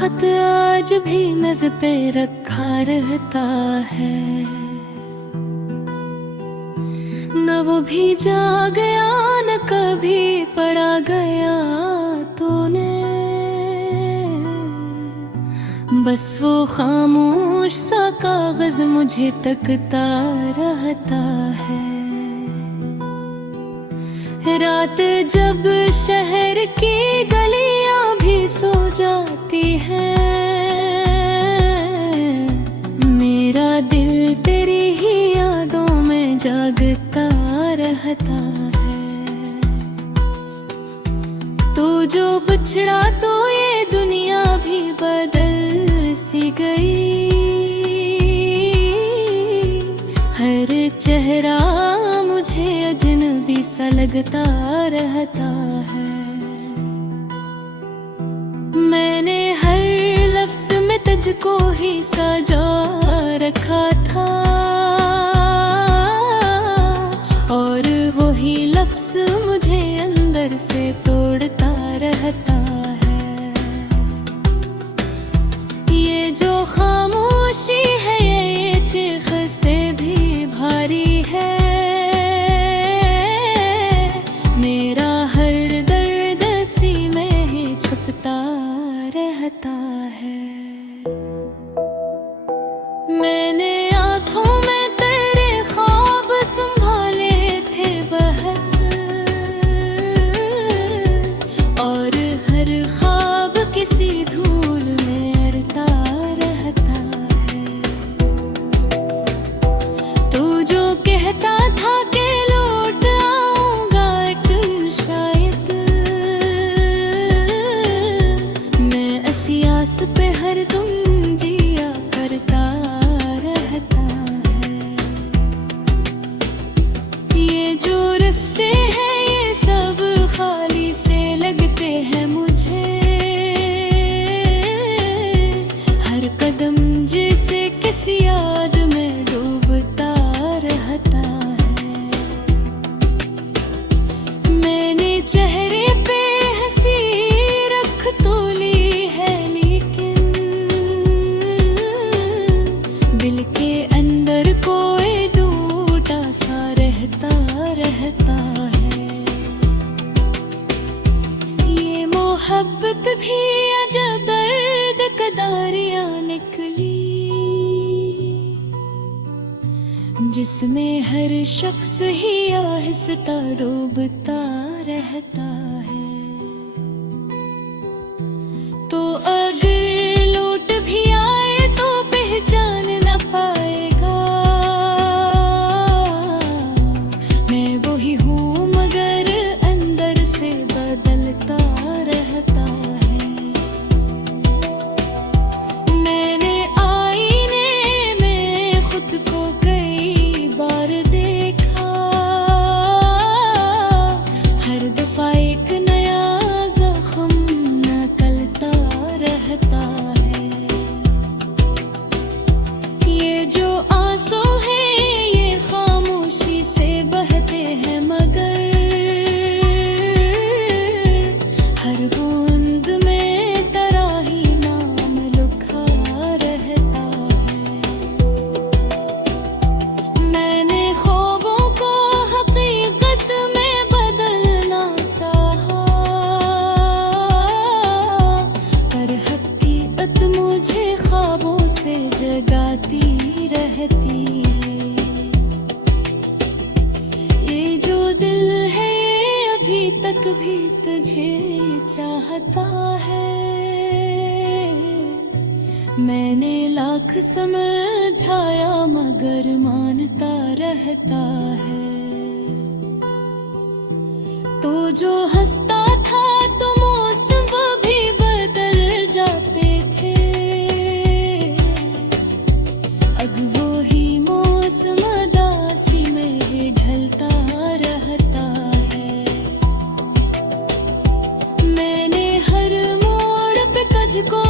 खत आज भी नज़ पे रखा रहता है, न वो भीजा गया न कभी पढ़ा गया तूने। बस वो खामोश सा कागज मुझे तकता रहता है। रात जब शहर की गलियां भी सो जाती हैं, मेरा दिल तेरी ही यादों में जागता रहता है। तू जो बिछड़ा तो ये दुनिया भी बदल सी गई। हर चेहरा मुझे अजनबी सा लगता रहता है। मैंने हर लफ्ज में तुझको ही सजा रखा था, और वही लफ्ज मुझे अंदर से तोड़ता रहता है। ये जो खामोशी है ये चीख से भी भारी है। मेरा हर दर्द सी में ही छुपता रहता है। मैंने आँखों में तेरे ख्वाब संभाले थे बहर, और हर ख्वाब किसी धूल में अरता रहता है। तू जो कहता था कि लौट आऊंगा एक दिन शायद, मैं ऐसी आस पे हरदम जिया करता रहता है। ये जो रास्ते हैं ये सब खाली से लगते हैं मुझे। हर कदम जैसे किसी याद में डूबता रहता है। मैंने चेहरे पे हंसी रख तो ली है, लेकिन दिल के अंदर कोई टूटा सा रहता है। ये मोहब्बत भी अजब दर्द कदारियां निकली, जिसमें हर शख्स ही आहिस्ता डूबता रहता है। तो अगर लौट भी आए तो पहचान न पाएगा, मैं वही हूँ मगर अंदर से बदलता रहता है। मैंने आईने में खुद को कई बार देखा, हर दफा एक नया जख्म निकलता रहता है। ये जो आंसू है ये खामोशी से बहते हैं, मगर हर बूंद में तेरा ही नाम लिखा रहता है। मैंने ख्वाबों को हकीकत में बदलना चाहा, पर हकीकत मुझे ख्वाबों से जगाती रहती है। ये जो दिल है ये अभी तक भी तुझे चाहता है। मैंने लाख समझाया मगर मानता रहता है। तो जो हंसता था तो मौसम भी बदल जाते थे, अब वो ही मौसम उदासी में ही ढलता रहता है। मैंने हर मोड़ पे तुझको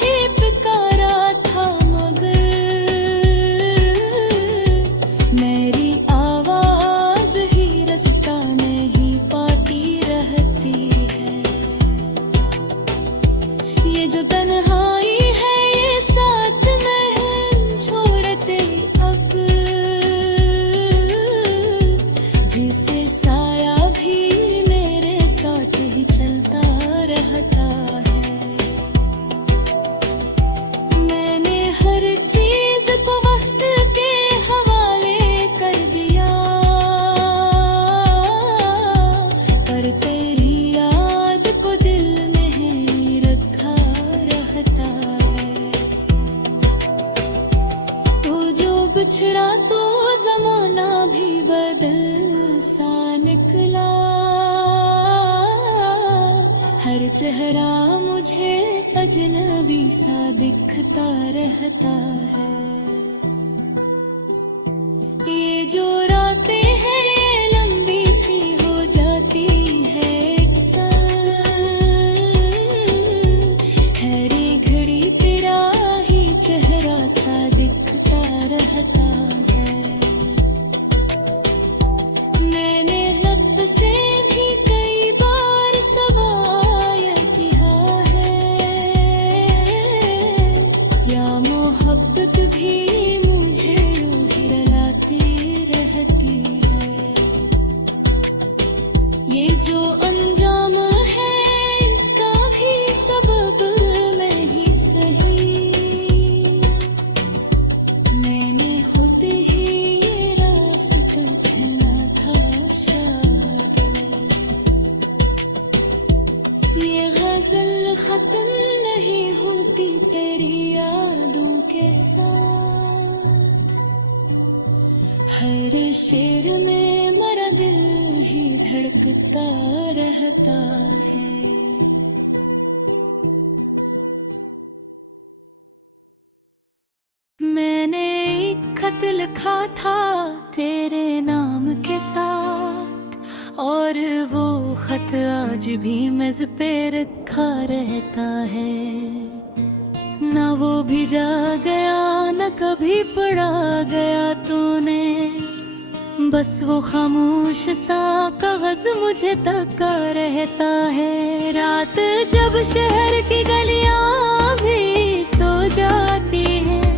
ही पुकारा था, मगर मेरी आवाज ही रास्ता नहीं पाती रहती निकला, हर चेहरा मुझे अजनबी सा दिखता रहता है। ये जो रातें हैं ये लंबी सी हो जाती है अक्सर, हर एक घड़ी तेरा ही चेहरा सा दिखता रहता है। मैंने लब से भी कई बार सवाल किया है, या मोहब्बत भी मुझे रहती है। ये जो अंजाम है इसका भी सबब मैं ही सही, मैंने खुद ही ये रास्ता चुना था शायद। ये गजल खत्म नहीं होती तेरी यादों के साथ, हर शेर में मेरा दिल ही धड़कता रहता है। मैंने एक खत लिखा था तेरे नाम के साथ, और वो खत आज भी मेज पे रखा रहता है। ना वो भिजा गया न कभी पढ़ा गया तूने, बस वो खामोश सा कागज मुझे तका रहता है। रात जब शहर की गलियां भी सो जाती हैं,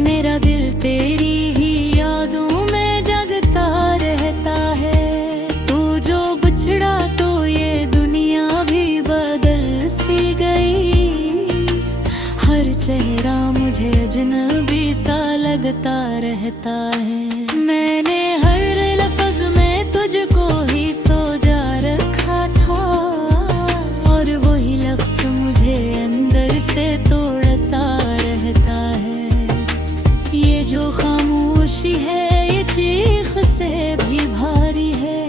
मेरा दिल तेरी ही यादों में जगता रहता है। तू जो बिछड़ा तो ये दुनिया भी बदल सी गई, हर चेहरा मुझे अजनबी सा लगता रहता है। मैंने हर लफ्ज में तुझको ही सोचा रखा था, और वही लफ्ज मुझे अंदर से तोड़ता रहता है। ये जो खामोशी है ये चीख से भी भारी है,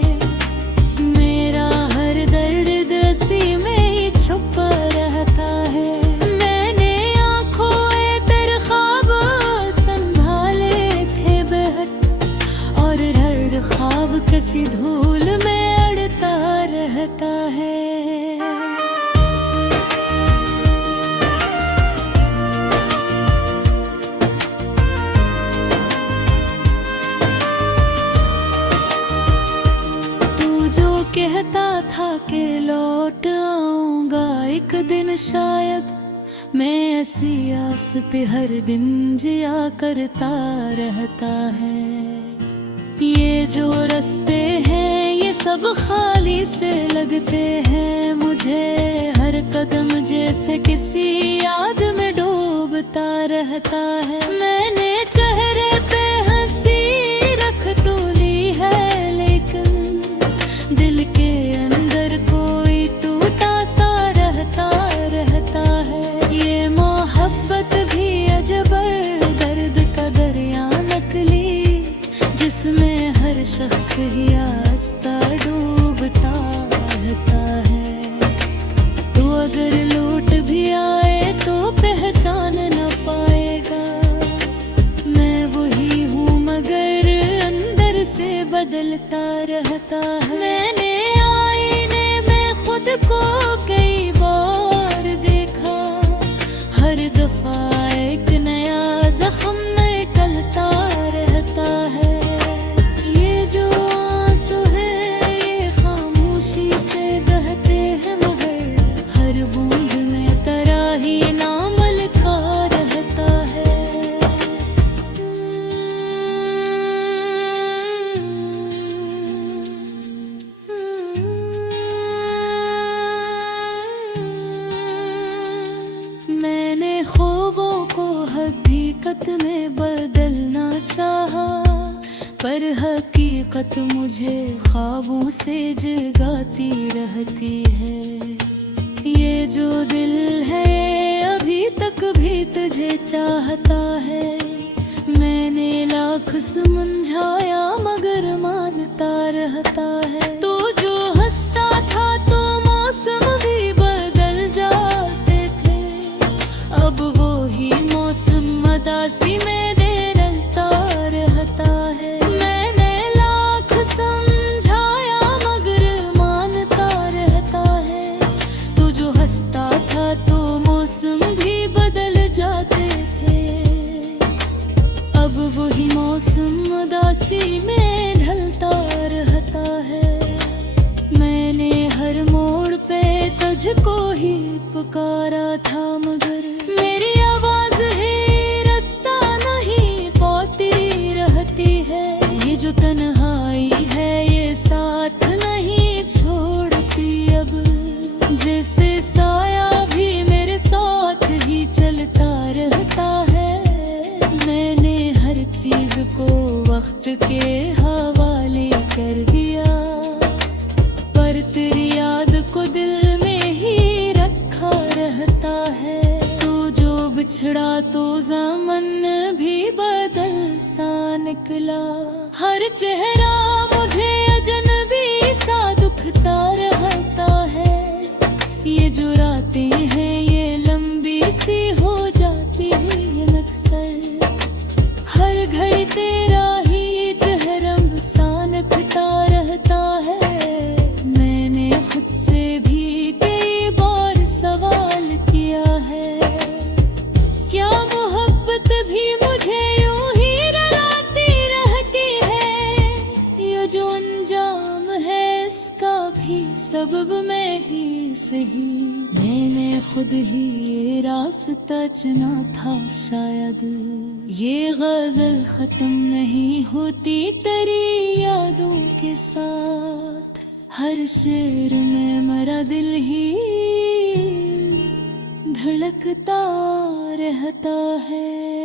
मेरा हर दर्द इसी में ही छुपा रहता है। ख्वाब किसी धूल में अड़ता रहता है। तू जो कहता था कि लौट आऊंगा एक दिन शायद, मैं ऐसी आस पे हर दिन जिया करता रहता है। ये जो रास्ते हैं ये सब खाली से लगते हैं मुझे, हर कदम जैसे किसी याद में डूबता रहता है। मैंने चेहरे पे हंसी रख तो ली है, लेकिन दिल के अंदर कोई टूटा सा रहता है। ये मोहब्बत भी अजबर दर्द का दरिया नकली, जिसमें हर शख्स ही आस्था डूबता रहता है। तो अगर लौट भी आए तो पहचान न पाएगा, मैं वही हूँ मगर अंदर से बदलता रहता है। मैंने आईने में खुद को कई बार देखा, हर दफा एक नया जख्म निकलता रहता है। हकीकत में बदलना चाहा, पर हकीकत मुझे ख्वाबों से जगाती रहती है। ये जो दिल है अभी तक भी तुझे चाहता है, मैंने लाख समझाया मगर मानता रहता है। तू जो हंसता था तो मौसम भी बदल जाते थे, अब वो ही मौसम उदासी में डरता रहता है। मैंने लाख समझाया मगर मानता रहता है। तू जो हंसता था तो मौसम भी बदल जाते थे, अब वही मौसम उदासी में ढलता रहता है। मैंने हर मोड़ पे तुझको ही पुकारा था मगर मेरी आवाज ही रास्ता नहीं पाती रहती है। ये जो तन्हाई है ये साथ नहीं छोड़ती अब, जैसे साया भी मेरे साथ ही चलता रहता है। मैंने हर चीज को वक्त के हवाले कर दिया, पर तेरी याद को दिल में ही रखा रहता है। तू जो बिछड़ा तो ज़मन भी बदल सा निकला, हर चेहरा मुझे अजनबी सा दुखता रहता है। ये जो रातें हैं ये लंबी सी हो जाती है अक्सर, हर घड़ी तेरा ही चेहरा सा नखता रहता है। मैंने खुद से भी कई बार सवाल किया है, क्या मोहब्बत भी मुझे यूं ही रुलाती रहती है? ये जो अंजाम है इसका भी सबब मैं ही सही। मैंने खुद ही ये रास्ता चुना था शायद, ये गजल खत्म नहीं होती तेरी यादों के साथ। हर शेर में मेरा दिल ही धड़कता रहता है।